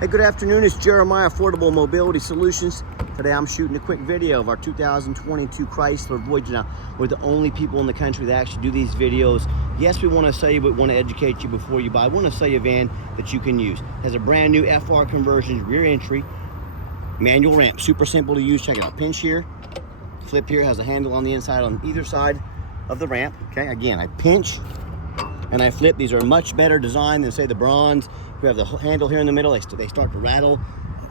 Hey, good afternoon. It's Jeremiah, Affordable Mobility Solutions. Today I'm shooting a quick video of our 2022 Chrysler Voyager. Now, we're the only people in the country that actually do these videos. Yes, we want to sell you, but want to educate you before you buy. We want to sell you a van that you can use. It has a brand new FR conversion, rear entry, manual ramp. Super simple to use. Check it out. Pinch here, flip here, has a handle on the inside on either side of the ramp. Okay, again, I pinch and I flip. These are much better designed than, say, the Bronze. We have the handle here in the middle. They start to rattle.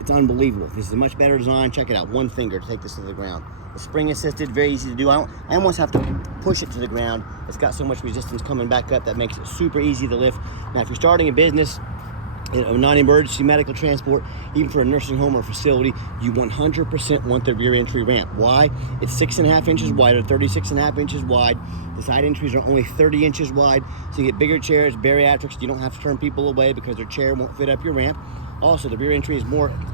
It's unbelievable. This is a much better design. Check it out. One finger to take this to the ground. The spring assisted, very easy to do. I almost have to push it to the ground. It's got so much resistance coming back up that makes it super easy to lift. Now, if you're starting a business, non-emergency medical transport, even for a nursing home or facility, you 100% want the rear entry ramp. Why? It's 6.5 inches wide, or 36.5 inches wide. The side entries are only 30 inches wide, so you get bigger chairs, bariatrics. You don't have to turn people away because their chair won't fit up your ramp. Also, the rear entry is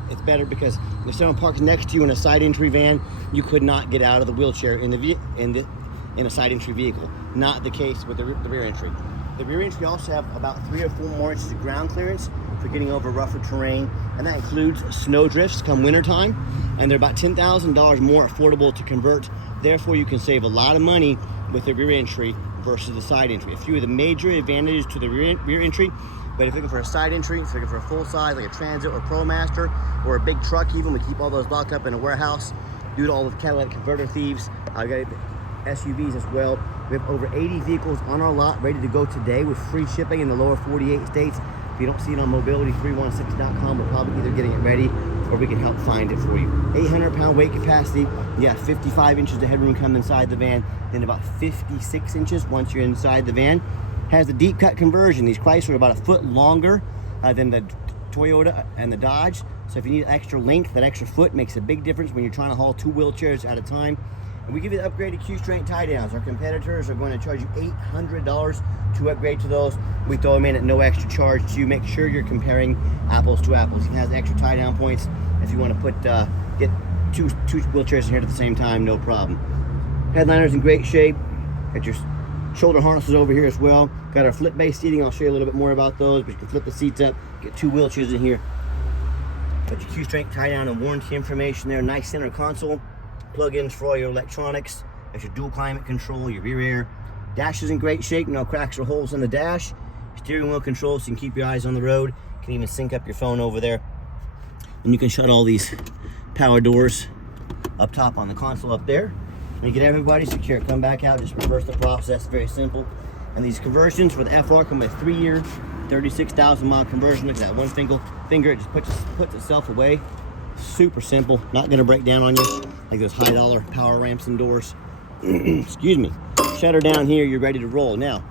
it's better because if someone parks next to you in a side entry van, you could not get out of the wheelchair in a side entry vehicle. Not the case with the rear entry. The rear entry also have about 3 or 4 more inches of ground clearance for getting over rougher terrain, and that includes snow drifts come wintertime, and they're about $10,000 more affordable to convert. Therefore, you can save a lot of money with the rear entry versus the side entry. A few of the major advantages to the rear entry, but if you're looking for a side entry, if you're looking for a full size, like a Transit or ProMaster, or a big truck even, we keep all those locked up in a warehouse due to all the catalytic converter thieves. I've got SUVs as well. We have over 80 vehicles on our lot ready to go today with free shipping in the lower 48 states. If you don't see it on mobility316.com, we're probably either getting it ready or we can help find it for you. 800-pound weight capacity. You got 55 inches of headroom come inside the van, then about 56 inches once you're inside the van. Has a deep cut conversion. These Chrysler are about a foot longer than the Toyota and the Dodge. So if you need extra length, that extra foot makes a big difference when you're trying to haul 2 wheelchairs at a time. And we give you the upgraded Q-strength tie downs. Our competitors are going to charge you $800 to upgrade to those. We throw them in at no extra charge to make sure you're comparing apples to apples. It has extra tie down points if you want to get two wheelchairs in here at the same time, no problem. Headliner's in great shape. Got your shoulder harnesses over here as well. Got our flip base seating. I'll show you a little bit more about those, but you can flip the seats up, get 2 wheelchairs in here. Got your Q-strength tie down and warranty information there. Nice center console. Plug-ins for all your electronics. There's your dual climate control, your rear air. Dash is in great shape, no cracks or holes in the dash. Steering wheel control, so you can keep your eyes on the road. You can even sync up your phone over there. And you can shut all these power doors up top on the console up there. And you get everybody secure. Come back out, just reverse the process, very simple. And these conversions for the FR come with 3-year, 36,000 mile conversion. Look at that, one finger, it just puts itself away. Super simple, not gonna break down on you like those high dollar power ramps and doors. Excuse me. Shutter down here, you're ready to roll. Now,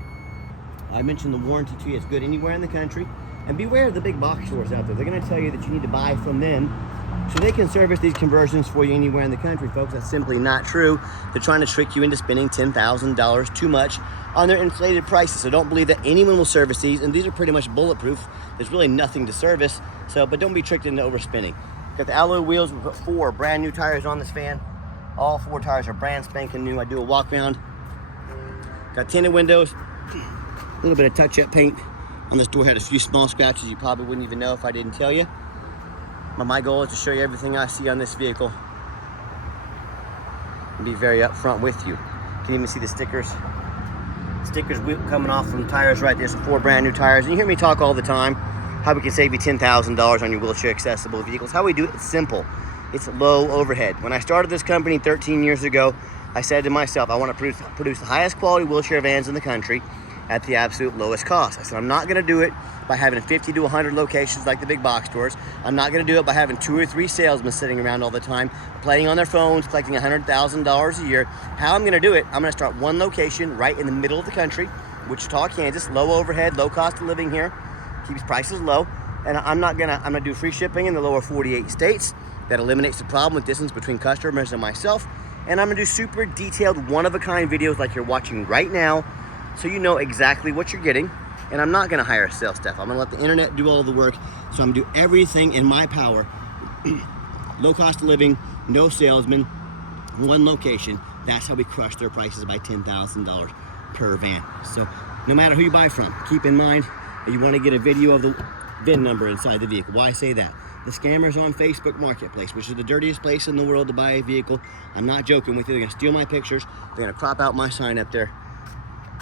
I mentioned the warranty to you. It's good anywhere in the country. And beware of the big box stores out there. They're gonna tell you that you need to buy from them so they can service these conversions for you anywhere in the country, folks. That's simply not true. They're trying to trick you into spending $10,000 too much on their inflated prices. So don't believe that anyone will service these. And these are pretty much bulletproof. There's really nothing to service. But don't be tricked into overspending. Got the alloy wheels. We put 4 brand new tires on this van. All 4 tires are brand spanking new. I do a walk around. Got tinted windows. A little bit of touch-up paint on this door. Had a few small scratches you probably wouldn't even know if I didn't tell you. But my goal is to show you everything I see on this vehicle and be very upfront with you. You can even see the stickers. Stickers coming off from the tires right there. So 4 brand new tires. And you hear me talk all the time how we can save you $10,000 on your wheelchair accessible vehicles. How we do it, it's simple. It's low overhead. When I started this company 13 years ago, I said to myself, I want to produce the highest quality wheelchair vans in the country at the absolute lowest cost. I said, I'm not going to do it by having 50 to 100 locations like the big box stores. I'm not going to do it by having 2 or 3 salesmen sitting around all the time, playing on their phones, collecting $100,000 a year. How I'm going to do it, I'm going to start one location right in the middle of the country, Wichita, Kansas. Low overhead, low cost of living here. Keeps prices low. And I'm gonna do free shipping in the lower 48 states. That eliminates the problem with distance between customers and myself. And I'm gonna do super detailed, one-of-a-kind videos like you're watching right now, so you know exactly what you're getting. And I'm not gonna hire sales staff. I'm gonna let the internet do all the work. So I'm gonna do everything in my power. Low cost of living, no salesman, one location. That's how we crush their prices by $10,000 per van. So no matter who you buy from, keep in mind that you wanna get a video of the VIN number inside the vehicle. Why I say that? The scammers on Facebook Marketplace, which is the dirtiest place in the world to buy a vehicle. I'm not joking with you. They're gonna steal my pictures. They're gonna crop out my sign up there.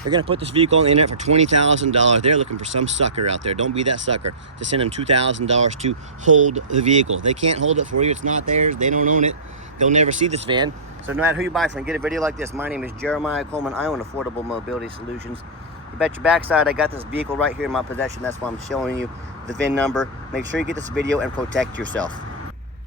They're gonna put this vehicle on the internet for $20,000. They're looking for some sucker out there. Don't be that sucker to send them $2,000 to hold the vehicle. They can't hold it for you. It's not theirs. They don't own it. They'll never see this van. So no matter who you buy from, get a video like this. My name is Jeremiah Coleman. I own Affordable Mobility Solutions. You bet your backside I got this vehicle right here in my possession. That's why I'm showing you the VIN number. Make sure you get this video and protect yourself.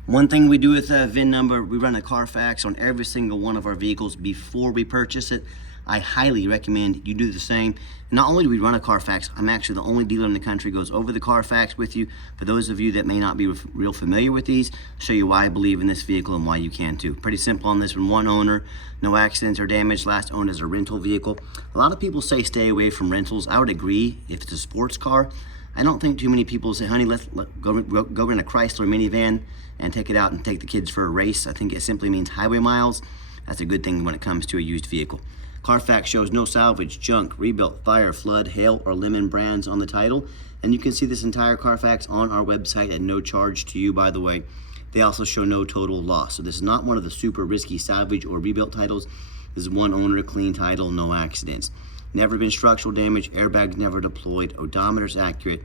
One thing we do with a VIN number, we run a Carfax on every single one of our vehicles before we purchase it. I highly recommend you do the same. Not only do we run a Carfax, I'm actually the only dealer in the country who goes over the Carfax with you. For those of you that may not be real familiar with these, I'll show you why I believe in this vehicle and why you can too. Pretty simple on this one. One owner, no accidents or damage, last owned as a rental vehicle. A lot of people say stay away from rentals. I would agree if it's a sports car. I don't think too many people say, honey, let's go rent a Chrysler minivan and take it out and take the kids for a race. I think it simply means highway miles. That's a good thing when it comes to a used vehicle. Carfax shows no salvage, junk, rebuilt, fire, flood, hail, or lemon brands on the title. And you can see this entire Carfax on our website at no charge to you, by the way. They also show no total loss. So this is not one of the super risky salvage or rebuilt titles. This is one owner, clean title, no accidents. Never been structural damage, airbags never deployed, odometer's accurate,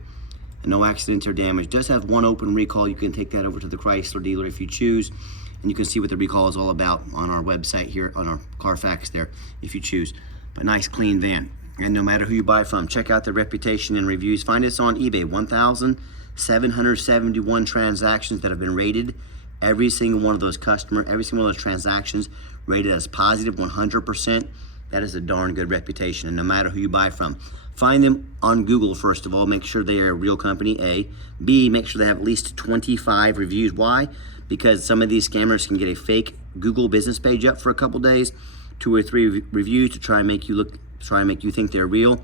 and no accidents or damage. Does have one open recall. You can take that over to the Chrysler dealer if you choose. And you can see what the recall is all about on our website here, on our Carfax there, if you choose. But nice, clean van. And no matter who you buy from, check out the reputation and reviews. Find us on eBay. 1,771 transactions that have been rated. Every single one of those every single one of those transactions rated as positive 100%. That is a darn good reputation. And no matter who you buy from, find them on Google, first of all. Make sure they are a real company, A. B, make sure they have at least 25 reviews. Why? Because some of these scammers can get a fake Google business page up for a couple days, 2 or 3 reviews to try and make you think they're real.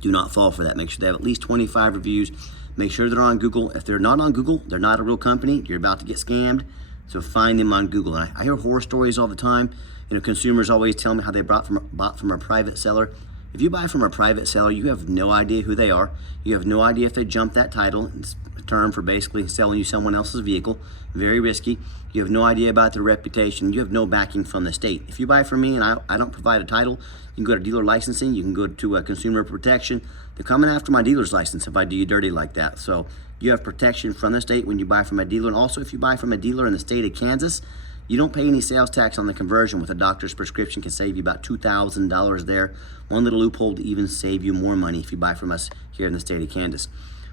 Do not fall for that. Make sure they have at least 25 reviews. Make sure they're on Google. If they're not on Google, they're not a real company. You're about to get scammed. So find them on Google. And I hear horror stories all the time. You know, consumers always tell me how they bought from a private seller. If you buy from a private seller, you have no idea who they are. You have no idea if they jumped that title. It's a term for basically selling you someone else's vehicle. Very risky. You have no idea about their reputation. You have no backing from the state. If you buy from me and I don't provide a title, you can go to dealer licensing. You can go to consumer protection. They're coming after my dealer's license if I do you dirty like that. So you have protection from the state when you buy from a dealer. And also if you buy from a dealer in the state of Kansas, you don't pay any sales tax on the conversion with a doctor's prescription. Can save you about $2,000 there. One little loophole to even save you more money if you buy from us here in the state of Kansas.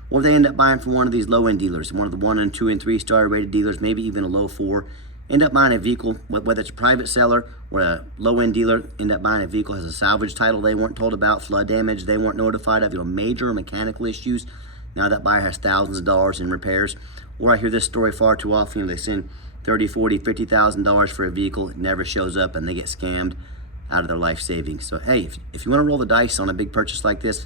Or if they end up buying from one of these low-end dealers, one of the 1 and 2 and 3 star rated dealers, maybe even a low 4, end up buying a vehicle, whether it's a private seller or a low-end dealer, end up buying a vehicle has a salvage title they weren't told about, flood damage they weren't notified of, major mechanical issues. Now that buyer has thousands of dollars in repairs. Or I hear this story far too often. They send $30,000, $40,000, $50,000 for a vehicle, it never shows up, and they get scammed out of their life savings. So hey, if you want to roll the dice on a big purchase like this,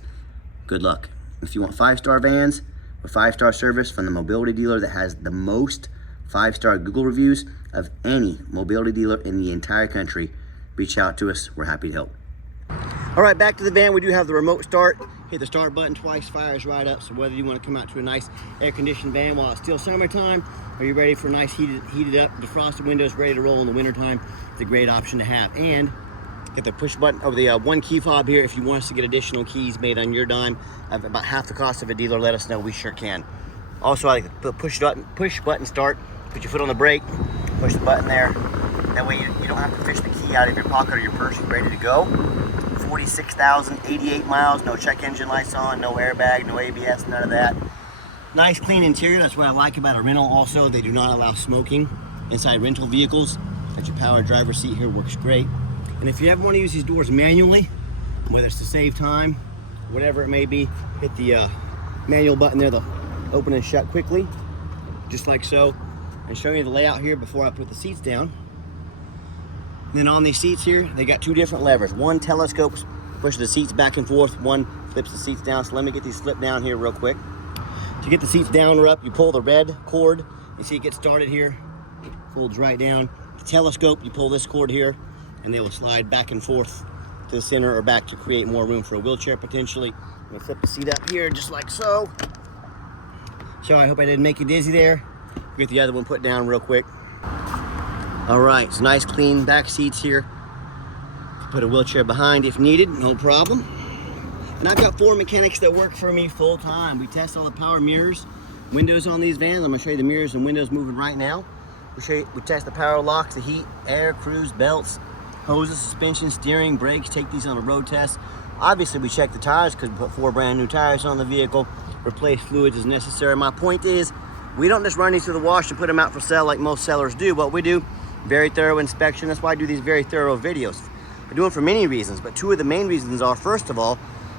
good luck. If you want 5-star vans or 5-star service from the mobility dealer that has the most 5-star Google reviews of any mobility dealer in the entire country, reach out to us. We're happy to help. All right, back to the van. We do have the remote start. Hit the start button twice, fires right up. So whether you want to come out to a nice air-conditioned van while it's still summertime, or you're ready for a nice heated up, defrosted windows, ready to roll in the wintertime, it's a great option to have. And get the push button over the one key fob here. If you want us to get additional keys made on your dime of about half the cost of a dealer, let us know. We sure can. Also, I like the push button start. Put your foot on the brake, push the button there. That way you don't have to fish the key out of your pocket or your purse. You're ready to go. 46,088 miles, no check engine lights on, no airbag, no ABS, none of that. Nice clean interior. That's what I like about a rental. Also, they do not allow smoking inside rental vehicles. Got your power driver's seat here, works great. And if you ever want to use these doors manually, whether it's to save time, whatever it may be, hit the manual button there. They'll open and shut quickly, just like so. And showing you the layout here before I put the seats down. Then on these seats here, they got 2 different levers. One telescopes, push the seats back and forth. One flips the seats down. So let me get these flipped down here real quick. To get the seats down or up, you pull the red cord. You see it gets started here. It folds right down. The telescope, you pull this cord here, and they will slide back and forth to the center or back to create more room for a wheelchair potentially. I'm gonna flip the seat up here just like so. So I hope I didn't make you dizzy there. Get the other one put down real quick. All right, so nice clean back seats here. Put a wheelchair behind if needed, no problem. And I've got 4 mechanics that work for me full time. We test all the power mirrors, windows on these vans. I'm gonna show you the mirrors and windows moving right now. We test the power locks, the heat, air, cruise, belts, hoses, suspension, steering, brakes, take these on a road test. Obviously we check the tires because we put 4 brand new tires on the vehicle, replace fluids as necessary. My point is, we don't just run these through the wash and put them out for sale like most sellers do. What we do, very thorough inspection. That's why I do these very thorough videos. I do them for many reasons, but 2 of the main reasons are, first of all,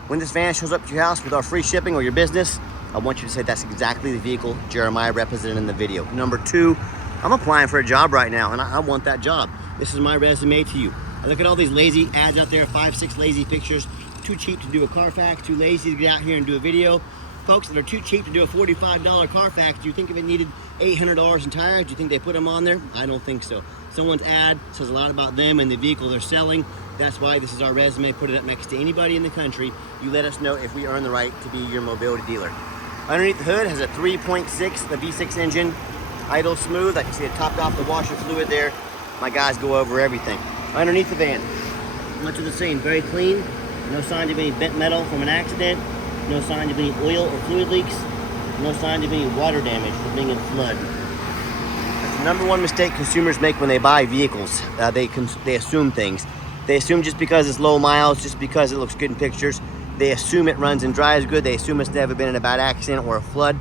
when this van shows up to your house with our free shipping or your business, I want you to say that's exactly the vehicle Jeremiah represented in the video. Number 2, I'm applying for a job right now and I want that job. This is my resume to you. I look at all these lazy ads out there, 5, 6 lazy pictures, too cheap to do a Carfax, too lazy to get out here and do a video. Folks that are too cheap to do a $45 Carfax, do you think if it needed $800 in tires, do you think they put them on there? I don't think so. Someone's ad says a lot about them and the vehicle they're selling. That's why this is our resume. Put it up next to anybody in the country. You let us know if we earn the right to be your mobility dealer. Underneath the hood has a 3.6, the V6 engine, idle smooth. I can see it topped off the washer fluid there. My guys go over everything. Underneath the van, much of the same, very clean. No signs of any bent metal from an accident. No signs of any oil or fluid leaks. No signs of any water damage from being in flood. That's the number 1 mistake consumers make when they buy vehicles. They assume things. They assume just because it's low miles, just because it looks good in pictures, they assume it runs and drives good. They assume it's never been in a bad accident or a flood.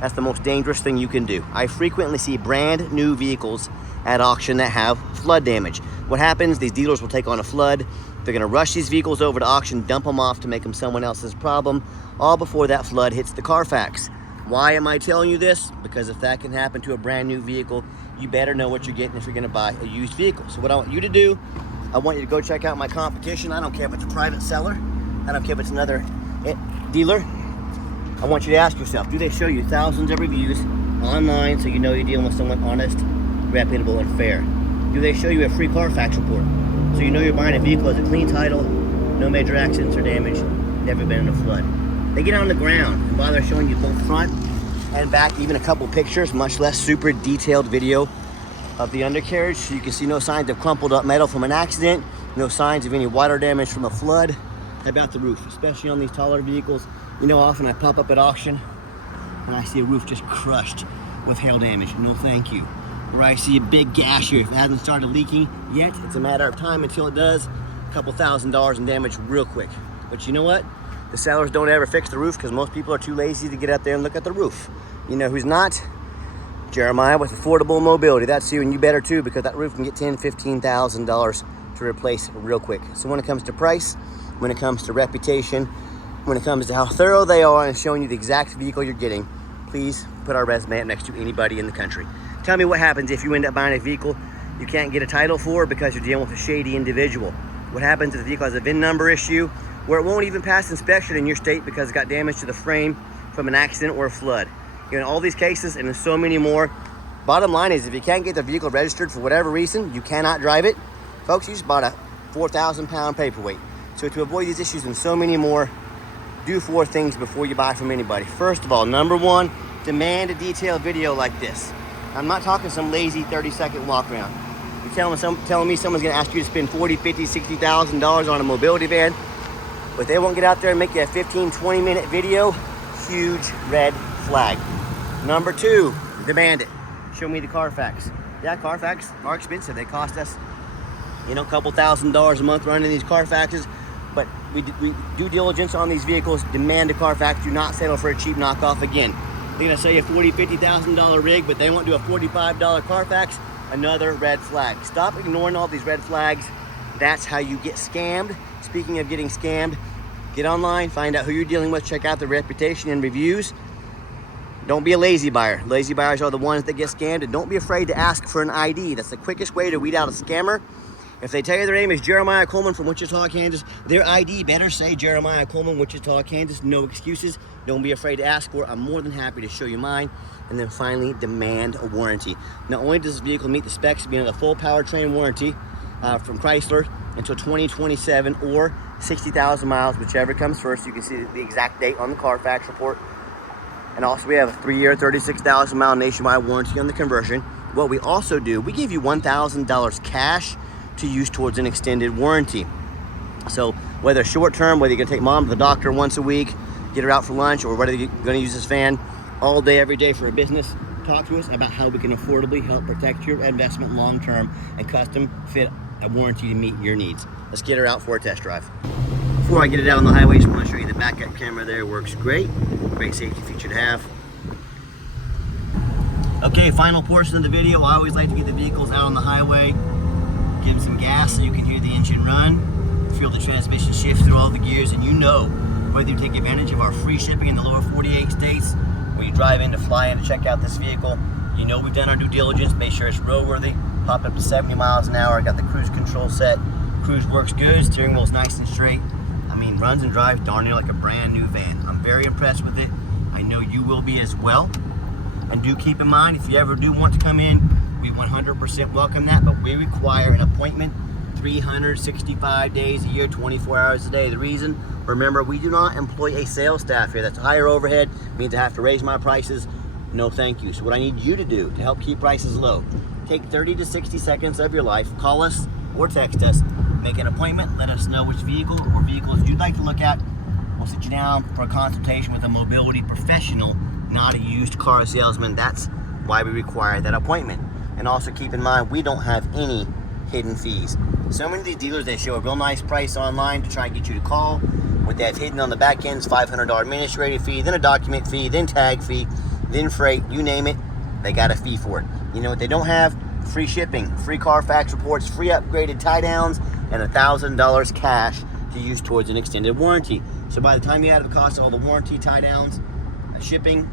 That's the most dangerous thing you can do. I frequently see brand new vehicles at auction that have flood damage. What happens, these dealers will take on a flood. They're gonna rush these vehicles over to auction, dump them off to make them someone else's problem, all before that flood hits the Carfax. Why am I telling you this? Because if that can happen to a brand new vehicle, you better know what you're getting if you're gonna buy a used vehicle. So what I want you to do, I want you to go check out my competition. I don't care if it's a private seller. I don't care if it's another dealer. I want you to ask yourself, do they show you thousands of reviews online so you know you're dealing with someone honest, reputable, and fair? Do they show you a free Carfax report so you know you're buying a vehicle with a clean title, no major accidents or damage, never been in a flood? They get on the ground, and while they're showing you both front and back, even a couple pictures, much less super detailed video of the undercarriage, so you can see no signs of crumpled up metal from an accident, no signs of any water damage from a flood. How about the roof, especially on these taller vehicles? You know, often I pop up at auction and I see a roof just crushed with hail damage. No thank you. Or I see a big gash here. If it hasn't started leaking yet, it's a matter of time until it does. A couple $1,000s in damage real quick. But you know what? The sellers don't ever fix the roof because most people are too lazy to get out there and look at the roof. You know who's not? Jeremiah with affordable mobility. That's you, and you better too, because that roof can get $10,000, $15,000 to replace real quick. So when it comes to price, when it comes to reputation, when it comes to how thorough they are and showing you the exact vehicle you're getting, please put our resume up next to anybody in the country. Tell me what happens if you end up buying a vehicle you can't get a title for because you're dealing with a shady individual. What happens if the vehicle has a VIN number issue where it won't even pass inspection in your state because it got damage to the frame from an accident or a flood? You know, all these cases and there's so many more. Bottom line is, if you can't get the vehicle registered for whatever reason, you cannot drive it. Folks, you just bought a 4,000-pound paperweight. So to avoid these issues and so many more, do 4 things before you buy from anybody. First of all, number 1, demand a detailed video like this. I'm not talking some lazy 30-second walk around. You're telling me someone's gonna ask you to spend $40,000, $50,000, $60,000 on a mobility van, but they won't get out there and make you a 15, 20-minute video? Huge red flag. Number 2, demand it. Show me the Carfax. Yeah, Carfax are expensive. They cost us, you know, a couple $1,000s a month running these Carfaxes, but we do diligence on these vehicles. Demand a Carfax. Do not settle for a cheap knockoff again. They're gonna sell you a $40,000, $50,000 rig, but they won't do a $45 Carfax. Another red flag. Stop ignoring all these red flags. That's how you get scammed. Speaking of getting scammed, get online, find out who you're dealing with, check out the reputation and reviews. Don't be a lazy buyer. Lazy buyers are the ones that get scammed, and don't be afraid to ask for an ID. That's the quickest way to weed out a scammer. If they tell you their name is Jeremiah Coleman from Wichita, Kansas, their ID better say Jeremiah Coleman, Wichita, Kansas. No excuses. Don't be afraid to ask for it. I'm more than happy to show you mine. And then finally, demand a warranty. Not only does this vehicle meet the specs of being a full powertrain warranty from Chrysler until 2027 or 60,000 miles, whichever comes first. You can see the exact date on the Carfax report. And also we have a 3-year, 36,000 mile nationwide warranty on the conversion. What we also do, we give you $1,000 cash to use towards an extended warranty. So whether short term, whether you're gonna take mom to the doctor once a week, get her out for lunch, or whether you're gonna use this van all day, every day for a business, talk to us about how we can affordably help protect your investment long term and custom fit a warranty to meet your needs. Let's get her out for a test drive. Before I get it out on the highway, just want to show you the backup camera there. Works great. Great safety feature to have. Okay, final portion of the video. I always like to get the vehicles out on the highway, give them some gas so you can hear the engine run, feel the transmission shift through all the gears, and you know whether you take advantage of our free shipping in the lower 48 states, when you drive in to fly in to check out this vehicle, you know we've done our due diligence, make sure it's roadworthy, pop up to 70 miles an hour, got the cruise control set, cruise works good, steering wheel's nice and straight. I mean, runs and drives darn near like a brand new van. I'm very impressed with it. I know you will be as well. And do keep in mind, if you ever do want to come in, we 100% welcome that, but we require an appointment 365 days a year, 24 hours a day. The reason, remember, we do not employ a sales staff here. That's higher overhead, means I have to raise my prices. No thank you. So what I need you to do to help keep prices low, take 30 to 60 seconds of your life, call us or text us, make an appointment, let us know which vehicle or vehicles you'd like to look at. We'll sit you down for a consultation with a mobility professional, not a used car salesman. That's why we require that appointment. And also keep in mind, we don't have any hidden fees. So many of these dealers, they show a real nice price online to try and get you to call. What they have hidden on the back end is $500 administrative fee, then a document fee, then tag fee, then freight, you name it, they got a fee for it. You know what they don't have? Free shipping, free Carfax reports, free upgraded tie downs, and $1,000 cash to use towards an extended warranty. So by the time you add the cost of all the warranty, tie downs, shipping,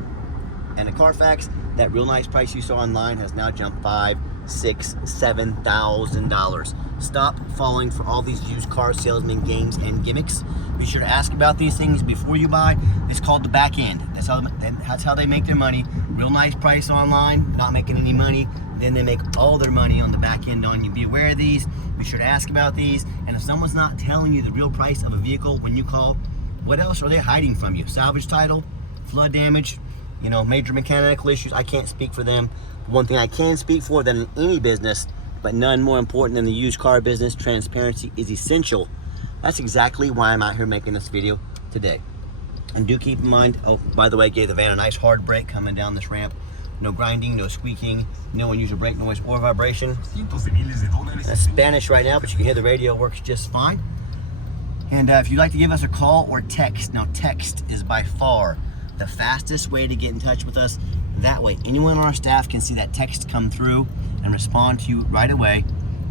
and a Carfax, that real nice price you saw online has now jumped $5,000, $6,000, $7,000. Stop falling for all these used car salesman games and gimmicks. Be sure to ask about these things before you buy. It's called the back end. That's how they make their money. Real nice price online, not making any money. Then they make all their money on the back end on you. Be aware of these. Be sure to ask about these. And if someone's not telling you the real price of a vehicle when you call, what else are they hiding from you? Salvage title, flood damage, you know, major mechanical issues. I can't speak for them. One thing I can speak for than in any business, but none more important than the used car business, transparency is essential. That's exactly why I'm out here making this video today. And do keep in mind, oh, by the way, I gave the van a nice hard brake coming down this ramp. No grinding, no squeaking, no unusual brake noise or vibration. That's Spanish right now, but you can hear the radio works just fine. And if you'd like to give us a call or text, now text is by far the fastest way to get in touch with us. That way, anyone on our staff can see that text come through and respond to you right away.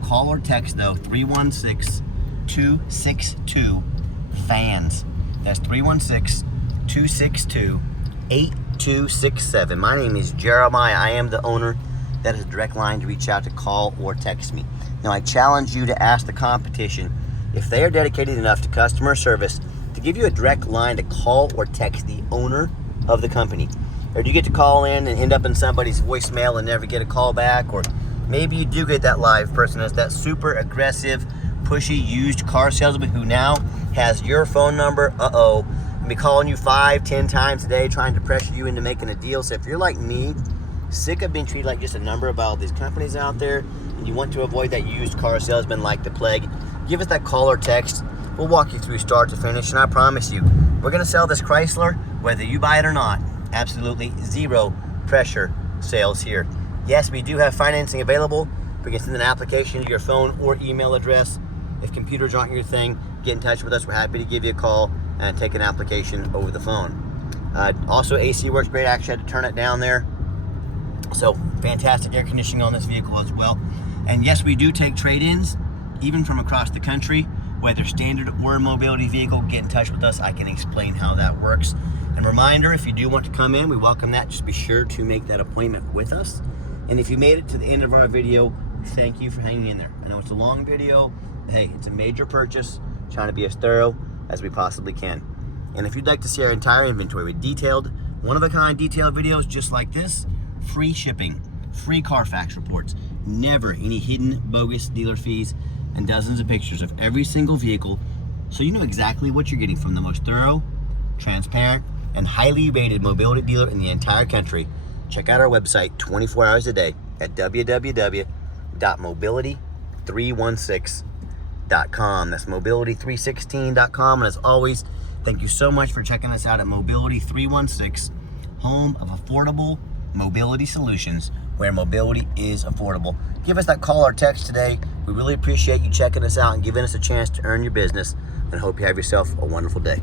Call or text though, 316-262-FANS. That's 316-262-8267. My name is Jeremiah. I am the owner. That is a direct line to reach out to call or text me. Now I challenge you to ask the competition if they are dedicated enough to customer service to give you a direct line to call or text the owner of the company. Or do you get to call in and end up in somebody's voicemail and never get a call back? Or maybe you do get that live person that's that super aggressive, pushy used car salesman who now has your phone number, and be calling you 5-10 times a day trying to pressure you into making a deal. So if you're like me, sick of being treated like just a number by all these companies out there, and you want to avoid that used car salesman like the plague, give us that call or text. We'll walk you through start to finish, and I promise you, we're gonna sell this Chrysler whether you buy it or not. Absolutely zero pressure sales here. Yes, we do have financing available. We can send an application to your phone or email address. If computers aren't your thing, get in touch with us. We're happy to give you a call and take an application over the phone. Also, AC works great. I actually had to turn it down there. So fantastic air conditioning on this vehicle as well. And yes, we do take trade-ins, even from across the country, whether standard or a mobility vehicle. Get in touch with us. I can explain how that works. And reminder, if you do want to come in, we welcome that. Just be sure to make that appointment with us. And if you made it to the end of our video, thank you for hanging in there. I know it's a long video. Hey, it's a major purchase. Trying to be as thorough as we possibly can. And if you'd like to see our entire inventory with detailed, one-of-a-kind detailed videos just like this, free shipping, free Carfax reports, never any hidden bogus dealer fees, and dozens of pictures of every single vehicle, so you know exactly what you're getting from the most thorough, transparent, and highly rated mobility dealer in the entire country. Check out our website 24 hours a day at www.mobility316.com. That's mobility316.com. And as always, thank you so much for checking us out at Mobility 316, home of affordable mobility solutions, where mobility is affordable. Give us that call or text today. We really appreciate you checking us out and giving us a chance to earn your business, and hope you have yourself a wonderful day.